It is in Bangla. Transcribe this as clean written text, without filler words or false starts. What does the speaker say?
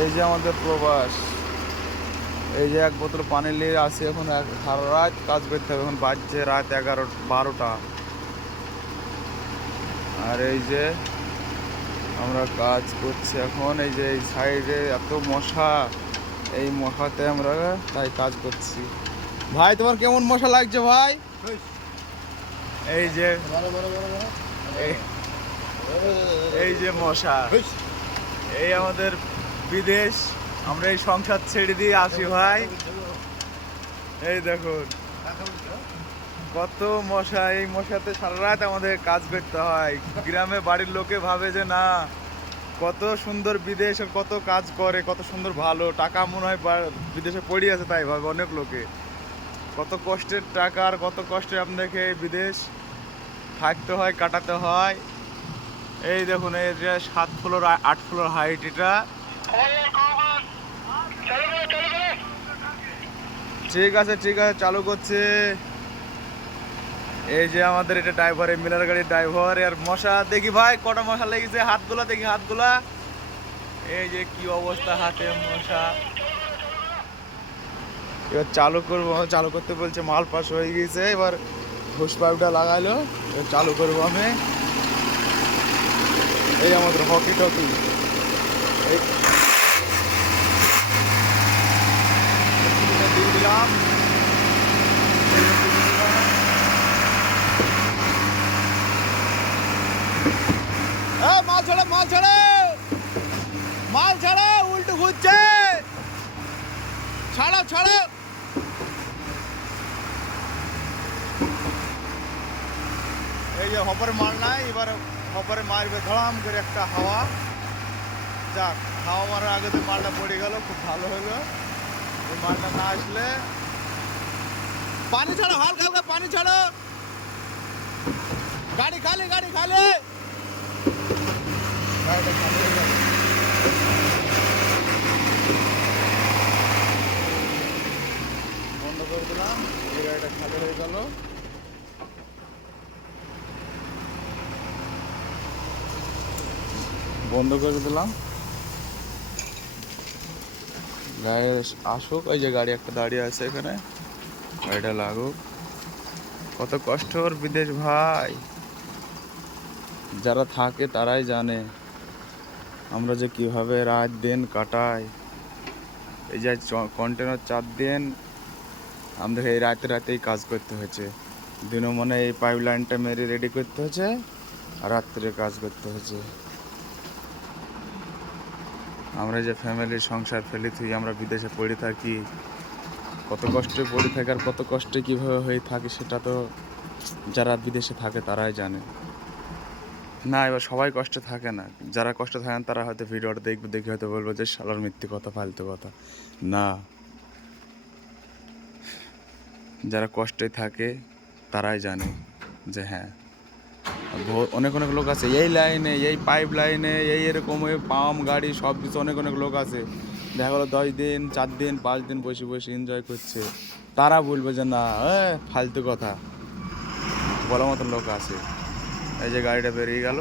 এই যে আমাদের প্রবাস, এই যে এক বোতল পানি নিয়ে আসি। এখন সারা রাত কাজ করতে হবে। এখন বাজছে রাত 11-12টা। আর এই যে আমরা কাজ করছি এখন। এই যে এই সাইডে এত মশা, এই মশাতে আমরা তাই কাজ করছি। ভাই তোমার কেমন মশা লাগছে ভাই? এই যে এই যে মশা, এই আমাদের বিদেশ। আমরা এই সংসার ছেড়ে দিয়ে আসি ভাই। এই দেখুন কত মশা, এই মশাতে সারা রাত আমাদের কাজ করতে হয়। গ্রামে বাড়ির লোকে ভাবে যে না কত সুন্দর বিদেশ, কত কাজ করে, কত সুন্দর ভালো টাকা মনে হয় বিদেশে পড়ে আছে, তাই ভাবে অনেক লোকে। কত কষ্টের টাকা আর কত কষ্টে আপনাকে বিদেশ থাকতে হয়, কাটাতে হয়। এই দেখুন এই যে 7 ফ্লোর 8 ফ্লোর হাইট এটা। ঠিক আছে ঠিক আছে, চালু করছে। এই যে আমাদের এটা ড্রাইভার, এই মিলার গাড়ির ড্রাইভার। আর মশা দেখি ভাই কটা মশা লেগেছে, হাতগুলা দেখি হাতগুলা। এই যে কি অবস্থা, হাতে মশা। এবার চালু করবো, চালু করতে বলছে, মাল পাস হয়ে গেছে। এবার হুস পাইপটা লাগাইলো, এবার চালু করবো আমি। এই আমাদের হকি টকি, এই দিয়ে দিলাম। মাল ছাড়ো মাল ছাড়ো মাল ছাড়ো, উল্টো ঘুরছে, ছাড়ো ছাড়ো। এই যে হপারে মাল নাই, এবার হপারে মারবে ধড়াম করে একটা হাওয়া। যাক, হাওয়া মারার আগে তো মালটা পড়ে গেল, খুব ভালো হলো। এই মালটা না আসলে পানি ছাড়ো, হালকা হালকা পানি ছাড়ো। গাড়ি খালি, গাড়ি খালি, গাড়িটা খালি হয়ে গেল। বন্ধ করে দিলাম, এই গাড়িটা খালি হয়ে গেল। বন্ধ করে দিলাম, গাড়ি আসুক। ওই যে গাড়ি একটা দাঁড়িয়ে আছে এখানে, গাড়িটা লাগুক। কত কষ্ট ওর বিদেশ ভাই, যারা থাকে তারাই জানে আমরা যে কিভাবে রাত দিন কাটাই। এই যে কন্টেনার 4 দিন আমাদের এই রাতে রাতেই কাজ করতে হয়েছে। দিনও মনে এই পাইপ লাইনটা মেরে রেডি করতে হয়েছে, আর রাত্রে কাজ করতে হয়েছে। আমরা যে ফ্যামিলির সংসার ফেলে থেকে আমরা বিদেশে পড়ে থাকি, কত কষ্টে পড়ে থাকি আর কত কষ্টে কীভাবে হয়ে থাকে সেটা তো যারা বিদেশে থাকে তারাই জানে। না, এবার সবাই কষ্টে থাকে না। যারা কষ্টে থাকেন তারা হয়তো ভিডিওটা দেখবে, দেখে হয়তো বলবো যে শালার মিথ্যে কথা, ফালতু কথা। না, যারা কষ্টে থাকে তারাই জানে যে হ্যাঁ, অনেক অনেক লোক আছে এই লাইনে, এই পাইপ লাইনে, এই এরকম ওই পাম্প গাড়ি সব কিছু, অনেক অনেক লোক আছে। দেখা গেলো 10 দিন 4 দিন 5 দিন বসে বসে এনজয় করছে। তারা বলবে যে না ফালতু কথা বলার মতন লোক আছে। এই যে গাড়িটা বেরিয়ে গেল।